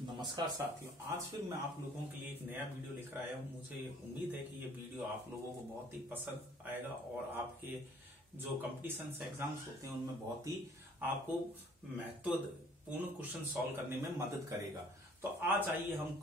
नमस्कार साथियों, आज फिर मैं आप लोगों के लिए एक नया वीडियो लेकर आया हूँ। मुझे उम्मीद है कि ये वीडियो आप लोगों को बहुत ही पसंद आएगा और आपके जो कंपटीशन एग्जाम्स होते हैं उनमें बहुत ही आपको महत्वपूर्ण क्वेश्चन सॉल्व करने में मदद करेगा। तो आज आइए हम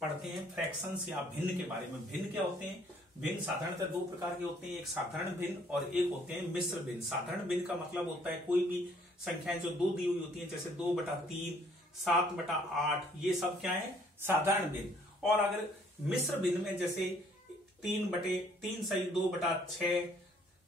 पढ़ते हैं फ्रैक्शंस या भिन्न के बारे में। भिन्न क्या होते हैं? भिन्न साधारणतः दो प्रकार के होते हैं, एक साधारण भिन्न और एक होते हैं मिश्र भिन्न। साधारण भिन्न का मतलब होता है कोई भी संख्याएं जो दो दी हुई होती हैं, जैसे 2/3, 7/8, ये सब क्या है? साधारण भिन्न। और अगर मिश्र भिन्न में जैसे 3/3 सही 2/6,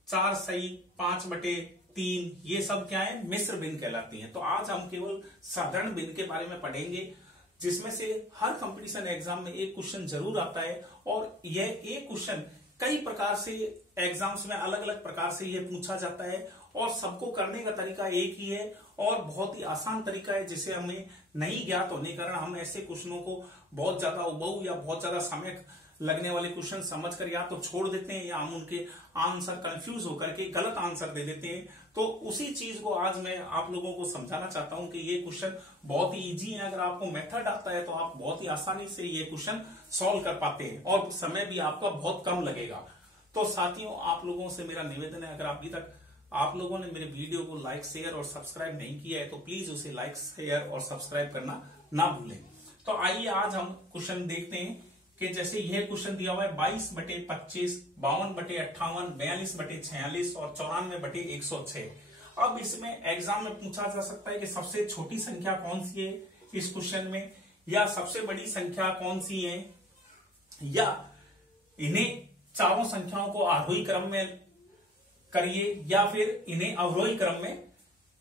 4 सही 5/3, ये सब क्या है? मिश्र भिन्न कहलाती हैं। तो आज हम केवल साधारण भिन्न के बारे में पढ़ेंगे, जिसमें से हर कंपटीशन एग्जाम में एक क्वेश्चन जरूर आता है और यह एक क्वेश्चन कई प्रकार से एग्जाम्स में अलग अलग प्रकार से यह पूछा जाता है और सबको करने का तरीका एक ही है और बहुत ही आसान तरीका है, जिसे हमें नहीं ज्ञात होने के कारण हम ऐसे क्वेश्चनों को बहुत ज्यादा उबाऊ या बहुत ज्यादा समय लगने वाले क्वेश्चन समझकर या तो छोड़ देते हैं या हम उनके आंसर कंफ्यूज होकर के गलत आंसर दे देते हैं। तो उसी चीज को आज मैं आप लोगों को समझाना चाहता हूं कि ये क्वेश्चन बहुत ही इजी है। अगर आपको मेथड आता है तो आप बहुत ही आसानी से ये क्वेश्चन सॉल्व कर पाते हैं और समय भी आपका बहुत कम लगेगा। तो साथियों, आप लोगों से मेरा निवेदन है, अगर अभी तक आप लोगों ने मेरे वीडियो को लाइक, शेयर और सब्सक्राइब नहीं किया है तो प्लीज उसे लाइक, शेयर और सब्सक्राइब करना ना भूलें। तो आइए आज हम क्वेश्चन देखते हैं कि जैसे यह क्वेश्चन दिया हुआ है 22/25, 52/58, 42/46 और 94/106। अब इसमें एग्जाम में पूछा जा सकता है कि सबसे छोटी संख्या कौन सी है इस क्वेश्चन में, या सबसे बड़ी संख्या कौन सी है, या इन्हें चारों संख्याओं को आरोही क्रम में करिए या फिर इन्हें अवरोही क्रम में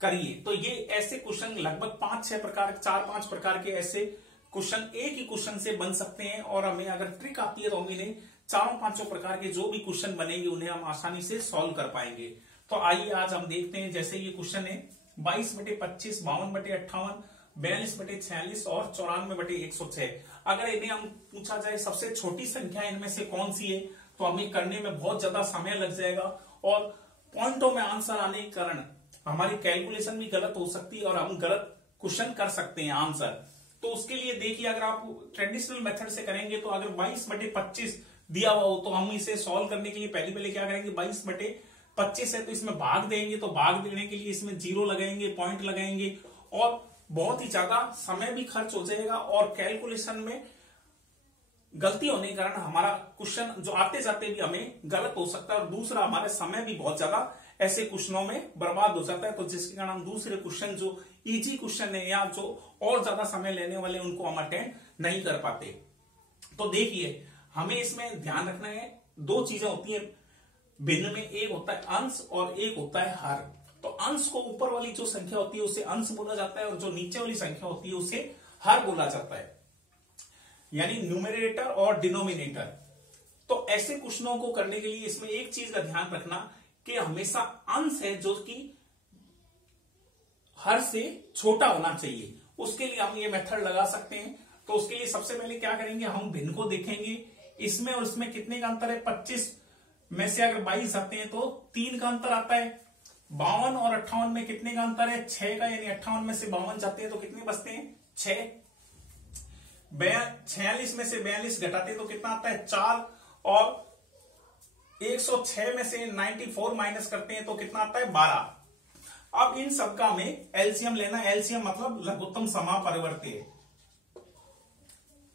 करिए। तो ये ऐसे क्वेश्चन लगभग 4-5 प्रकार के ऐसे क्वेश्चन एक ही क्वेश्चन से बन सकते हैं और हमें अगर ट्रिक आती है तो हम इन्हें चारों पांचों प्रकार के जो भी क्वेश्चन बनेंगे उन्हें हम आसानी से सॉल्व कर पाएंगे। तो आइए आज हम देखते हैं। जैसे ये क्वेश्चन है 22/25, 52/58, 42/46 और 94/106। अगर इन्हें हम पूछा जाए सबसे छोटी संख्या इनमें से कौन सी है तो हमें करने में बहुत ज्यादा समय लग जाएगा और पॉइंटों में आंसर आने के कारण हमारी कैलकुलेशन भी गलत हो सकती है और हम गलत क्वेश्चन कर सकते हैं आंसर। तो उसके लिए देखिए, अगर आप ट्रेडिशनल मेथड से करेंगे तो अगर 22/25 दिया हुआ हो तो हम इसे सॉल्व करने के लिए पहले क्या करेंगे, 22/25 है तो इसमें भाग देंगे, तो भाग देने के लिए इसमें 0 लगाएंगे, पॉइंट लगाएंगे और बहुत ही ज्यादा समय भी खर्च हो जाएगा और कैलकुलेशन में गलती होने के कारण हमारा क्वेश्चन जो आते जाते भी हमें गलत हो सकता है और दूसरा हमारे समय भी बहुत ज्यादा ऐसे क्वेश्चनों में बर्बाद हो जाता है। तो जिसके कारण हम दूसरे क्वेश्चन जो इजी क्वेश्चन है या जो और ज्यादा समय लेने वाले उनको हम अटेंड नहीं कर पाते। तो देखिए, हमें इसमें ध्यान रखना है, दो चीजें होती है भिन्न में, एक होता है अंश और एक होता है हर। तो अंश को ऊपर वाली जो संख्या होती है उसे अंश बोला जाता है और जो नीचे वाली संख्या होती है उसे हर बोला जाता है, यानी न्यूमरेटर और डिनोमिनेटर। तो ऐसे क्वेश्चनों को करने के लिए इसमें एक चीज का ध्यान रखना कि हमेशा अंश है जो कि हर से छोटा होना चाहिए। उसके लिए हम ये मेथड लगा सकते हैं। तो उसके लिए सबसे पहले क्या करेंगे, हम भिन्न को देखेंगे, इसमें और इसमें कितने का अंतर है। 25 में से अगर 22 आते हैं तो 3 का अंतर आता है। 52 और 58 में कितने का अंतर है, 6 का, यानी 58 में से 52 जाते हैं तो कितने बचते हैं, 6। 46 में से 42 घटाते तो कितना आता है, 4। और 106 में से 94 माइनस करते हैं तो कितना आता है, 12। अब इन सब का हमें एलसीएम लेना है। एलसीएम मतलब लघुत्तम समापरिवर्त्य,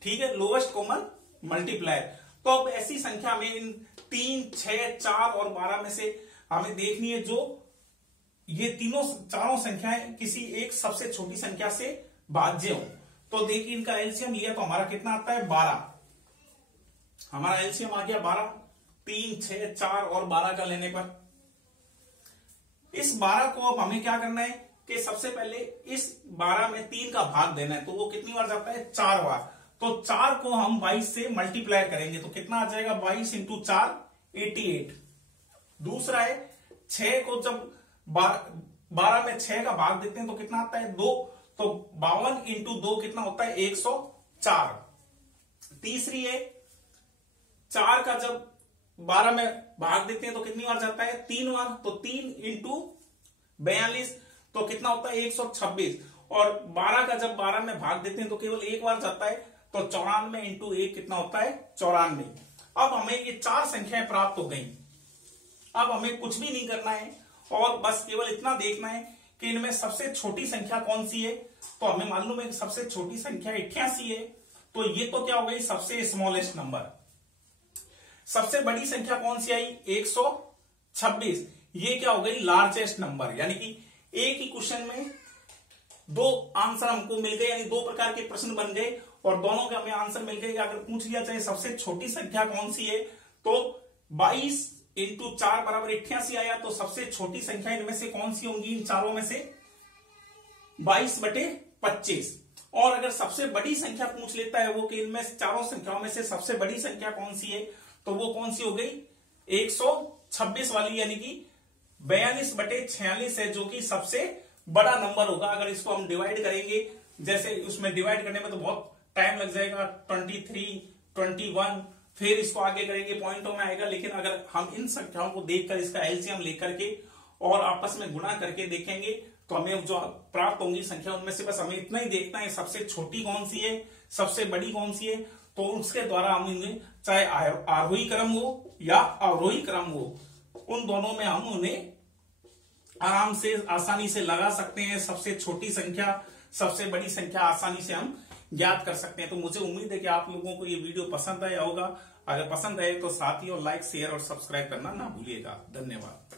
ठीक है, लोवेस्ट कॉमन मल्टीप्लायर। तो अब ऐसी संख्या में इन 3, 6, 4 और 12 में से हमें देखनी है जो ये चारों संख्याएं किसी एक सबसे छोटी संख्या से भाज्य हो। तो देखिए, इनका एलसीएम लिया तो हमारा कितना आता है, 12। हमारा एलसीएम आ गया 12। 3, 6, 4 और 12 का लेने पर इस 12 को अब हमें क्या करना है कि सबसे पहले इस 12 में 3 का भाग देना है। तो वो कितनी बार जाता है, 4 बार। तो 4 को हम 22 से मल्टीप्लाई करेंगे तो कितना आ जाएगा, 22 × 4 88। दूसरा है 6 को जब 12 में 6 का भाग देते हैं तो कितना आता है, 2। तो 52 × 2 कितना होता है, 104। तीसरी है 4 का जब 12 में भाग देते हैं तो कितनी बार जाता है, 3 बार। तो 3 × 42 तो कितना होता है, 126। और 12 का जब 12 में भाग देते हैं तो केवल एक बार जाता है, तो 94 इंटू 1 कितना होता है 94। अब हमें ये 4 संख्याएं प्राप्त हो गई। अब हमें कुछ भी नहीं करना है और बस केवल इतना देखना है कि इनमें सबसे छोटी संख्या कौन सी है। तो हमें मालूम है कि सबसे छोटी संख्या 88 है, तो ये तो क्या हो गई सबसे स्मॉलेस्ट नंबर। सबसे बड़ी संख्या कौन सी आई 126, ये क्या हो गई लार्जेस्ट नंबर। यानी कि एक ही क्वेश्चन में 2 आंसर हमको मिल गए, यानी 2 प्रकार के प्रश्न बन गए और दोनों के हमें आंसर मिल गए। अगर पूछ लिया जाए सबसे छोटी संख्या कौन सी है, तो 22 इंटू 4 बराबर 88 आया, तो सबसे छोटी संख्या इनमें से कौन सी होंगी, इन चारों में से 22/25। और अगर सबसे बड़ी संख्या पूछ लेता है वो कि इनमें चारों संख्याओं में से सबसे बड़ी संख्या कौन सी है, तो वो कौन सी हो गई 126 वाली, यानी कि 42/46 है, जो कि सबसे बड़ा नंबर होगा। अगर इसको हम डिवाइड करेंगे, जैसे उसमें डिवाइड करने में तो बहुत टाइम लग जाएगा, 23, 21, फिर इसको आगे करेंगे पॉइंटों में आएगा। लेकिन अगर हम इन संख्याओं को देखकर इसका एलसीएम लेकर के और आपस में गुणा करके देखेंगे तो हमें जो प्राप्त होंगी संख्या, उनमें से बस हमें इतना ही देखना है सबसे छोटी कौन सी है, सबसे बड़ी कौन सी है, तो उसके द्वारा हम इन्हें चाहे आरोही क्रम हो या अवरोही क्रम हो, उन दोनों में हम उन्हें आराम से आसानी से लगा सकते हैं। सबसे छोटी संख्या सबसे बड़ी संख्या आसानी से हम ज्ञात कर सकते हैं। तो मुझे उम्मीद है कि आप लोगों को ये वीडियो पसंद आया होगा। अगर पसंद आए तो साथ ही और लाइक शेयर और सब्सक्राइब करना ना भूलिएगा। धन्यवाद।